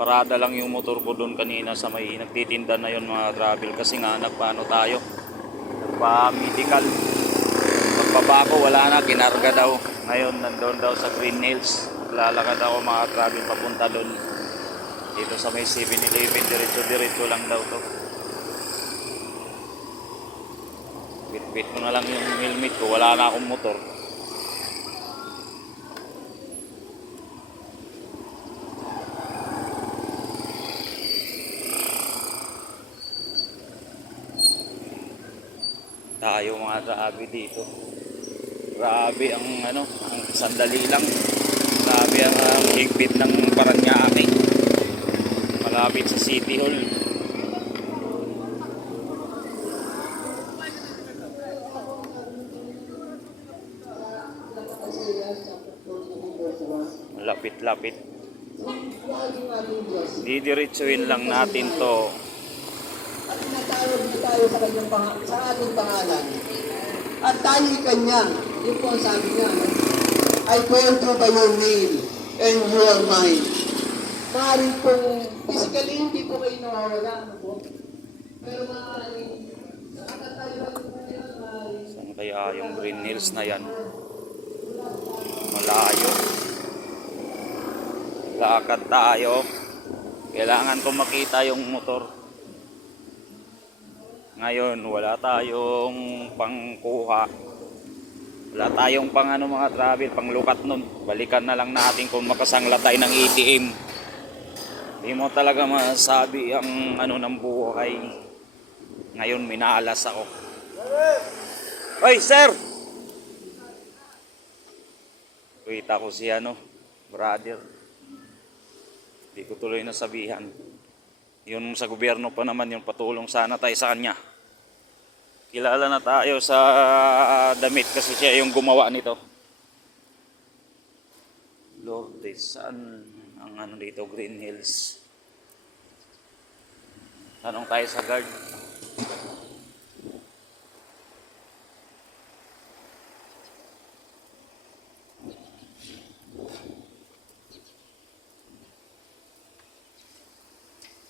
Parada lang yung motor ko doon kanina sa may nagtitinda na yon mga travel kasi nga nagpaano tayo. Nagpa-medical. Pagbaba ko wala na, kinarga daw. Ngayon nandoon daw sa Green Hills. Lalakad ako mga travel papunta doon. Dito sa may 7-Eleven, diretso-diretso lang daw to. Bit-bit ko na lang yung helmet ko, wala na akong motor. Tayo mga grabe dito. Grabe ang ano, ang sandali lang. Grabe ang ang higpit ng Paranaque. Malapit sa City Hall. Lapit-lapit. Didiretsuin lang natin to. Tayo sa kanyang pang sa ating pangalan. At tayo'y kanya. Yun po ang sabi niya. I call you by your name and you are mine. Maaaring pong physically hindi po kayo nawawala. Ano po? Pero maaaring Saan kaya yung Green Hills na yan? Malayo. Lakad tayo. Kailangan ko makita yung motor. Ngayon, wala tayong pangkuha. Wala tayong pang ano mga travel, pang lukat nun. Balikan na lang natin kung makasangla tayo ng ATM. Hindi mo talaga masabi ang ano ng buhay. Ngayon, minalas ako. Oy, sir! Kita ko si ano, brother. Hindi ko tuloy nasabihan. Yun sa gobyerno pa naman yung patulong sana tayo sa kanya. Kilala na tayo sa damit kasi siya yung gumawa nito. Lord, saan ang ano dito, Green Hills? Tanong tayo sa guard.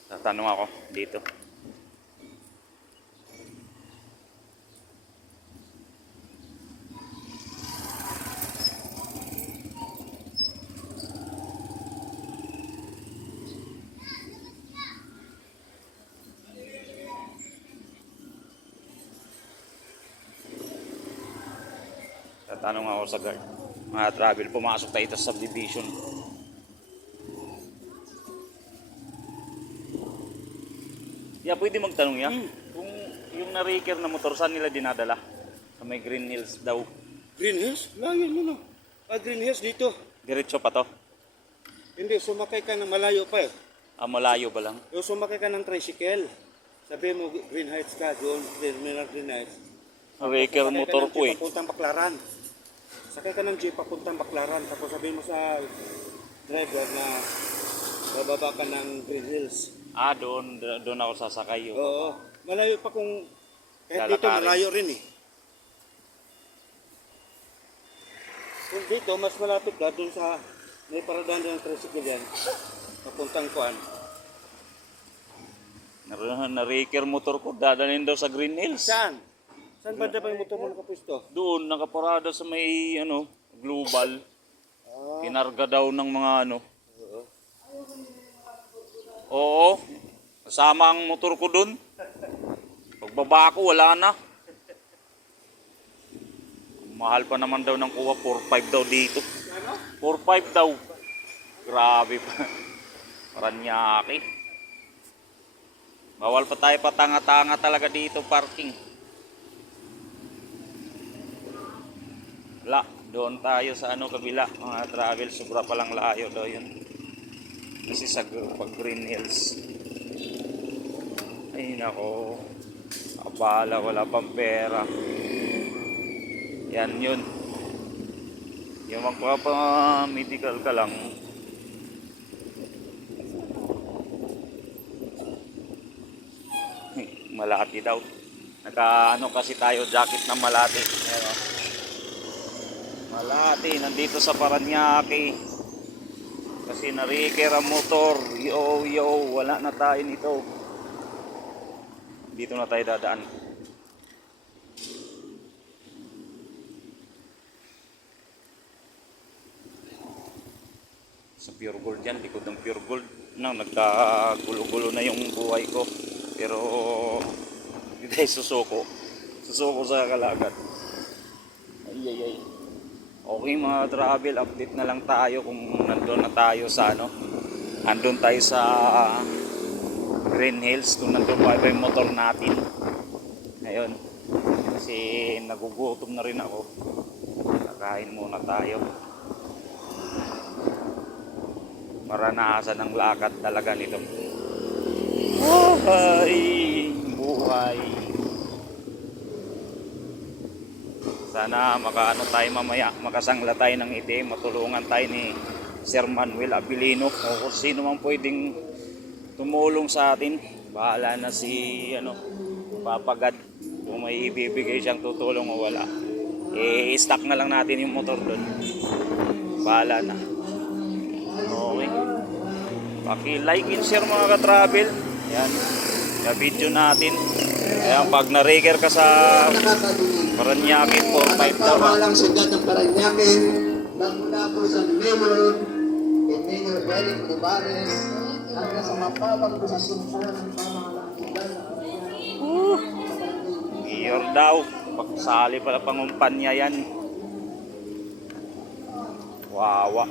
Tatanong ako dito. Tatanong ako sa guard. Mga travel, pumasok tayo sa subdivision. Yeah, pwede magtanong yan. Kung yung na-raker na motor, saan nila dinadala? Sa may Green Hills daw. Green Hills? Layo mo no. Ah, Green Hills dito. Diretso pa to. Hindi, sumakay ka ng malayo pa eh. Ah, malayo ba lang? Yung sumakay ka ng tricycle. Sabi mo, Green Heights ka, doon, Terminal Green Heights. Raker motor jeep eh. Papuntang Baklaran. Sakay ka ng jeep papuntang Baklaran. Tapos sabi mo sa driver na bababa ka ng Green Hills. Ah, doon, doon ako sasakay. Yung. Oo. Malayo pa kung... Kahit dito, Lalakarin. malayo rin eh. Kung dito, mas malapit ka doon sa... May paradahan ng tricycle yan. Papuntang Kuan. Na- Na-raker motor ko, dadalhin daw sa Green Hills. Saan? Saan ba ba yung motor mo nakapusto? Doon, nakaparada sa may, ano, global. Ah, Kinarga daw ng mga ano. oo. Oo. Kasama ang motor ko doon. Pagbaba ko, wala na. Mahal pa naman daw ng kuha, 4-5 daw dito. 4-5 daw. Grabe pa. Paranyaki. Bawal pa tayo patanga-tanga talaga dito parking. Wala, doon tayo sa ano kabila, mga travel, sobra pa lang layo daw yun. Kasi sa pag Green Hills. Ay nako. Abala, wala pang pera. Yan yun. Yung magpapa-medical ka lang. Malati daw. Naka ano kasi tayo jacket ng Malati. Ayan, Malati, nandito sa Paranaque. Kasi nariker ang motor. Yo, yo, wala na tayo nito. Dito na tayo dadaan. Sa pure gold yan, likod ng pure gold. Na, nagkagulo-gulo na yung buhay ko. Pero, hindi tayo susuko. Susuko sa kalagat. Ay, ay, ay. Okay mga travel, update na lang tayo kung nandun na tayo sa ano. Nandun tayo sa Green Hills kung nandun pa yung motor natin. Ngayon, kasi nagugutom na rin ako. Kakain muna tayo. Maranasan ng lakad talaga nito. Buhay, buhay. Sana makaano tayo mamaya, makasangla tayo ng itim, matulungan tayo ni Sir Manuel Abilino o kung sino man pwedeng tumulong sa atin. Bahala na si ano, papagad kung may ibibigay siyang tutulong o wala. Eh, stock na lang natin yung motor doon. Bahala na. Okay. Paki-like and share mga ka-travel. Yan. Yung video natin. Ayan, pag na-raker ka sa. Paranaque po, Ang 5 daw. ah. nagpapalang syudad ng Paranaque, nagmula po sa Mayor, kay Mayor Eric Olivares, hanggang sa posisyon po ng pamahalang syudad ng Paranaque. Mayor daw. Pagsali pala pangumpanya yan. Wawa.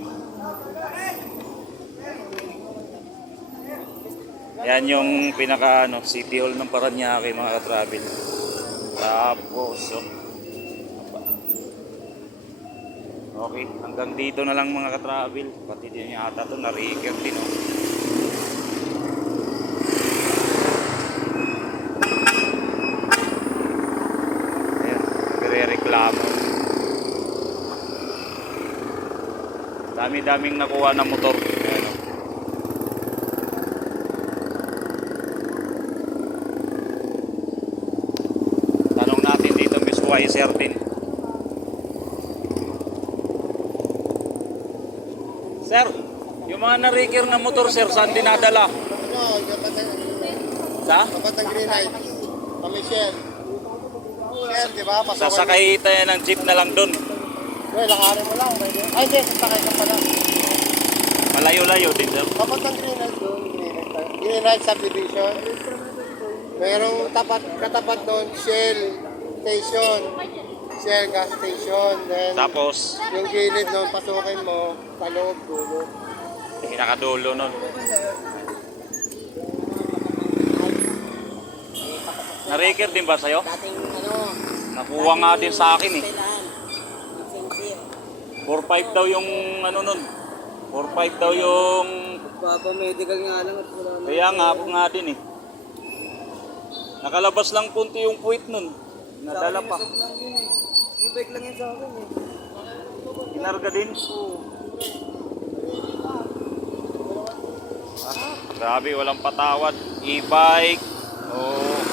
Yan yung pinaka ano, City Hall ng Paranaque mga ka-travel. Tapos. Okay, hanggang dito na lang mga ka-travel. Pati din yata to, na-reker din oh. Ayan, nagre-reklamo. Dami-daming nakuha ng motor. Ayan, oh. Tanong natin Miss Wiser din. Sir, yung mga na-reker na motor sir, saan dinadala? Ano, Sa? dapat ang green. Kami share. Share, di ba? Sasakay tayo ng jeep na lang doon. Well, langarin mo lang. Ay, hindi. Sasakay ka pala. Malayo-layo din sir. Dapat ang green light doon. Green light subdivision. Merong tapat, katapat doon, Shell station. Shell gas station. Then, Tapos, yung gilid doon, pasukin mo sa loob dulo. pinakadulo nun. Na-reker din ba sa'yo? Dating ano, Nakuha nga din sa akin eh. kailangan. Sincere. 4-5 daw yung ano nun. 4-5 daw yung... Papa medical nga lang at wala na. Kaya nga ako nga din eh. Nakalabas lang punti yung puwit nun. Nadala pa. Isip lang yun eh. I-bike lang yun sa akin eh. Kinarga din. Ah, grabe, walang patawad. E-bike, o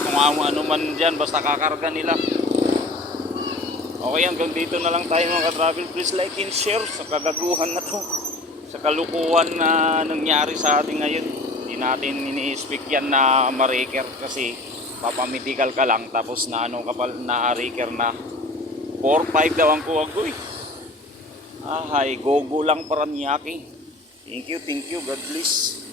kung ano, man dyan, basta kakarga nila. Okay, hanggang dito na lang tayo mga ka-travel. Please like and share sa kagaguhan na to. Sa kalukuhan na nangyari sa atin ngayon. Hindi natin ini-speak yan na ma-raker kasi papamedical ka lang tapos na ano kapal na raker na 4-5 daw ang kuha ko eh. Ah, hi, gogo lang Paranaque. Thank you, thank you. God bless.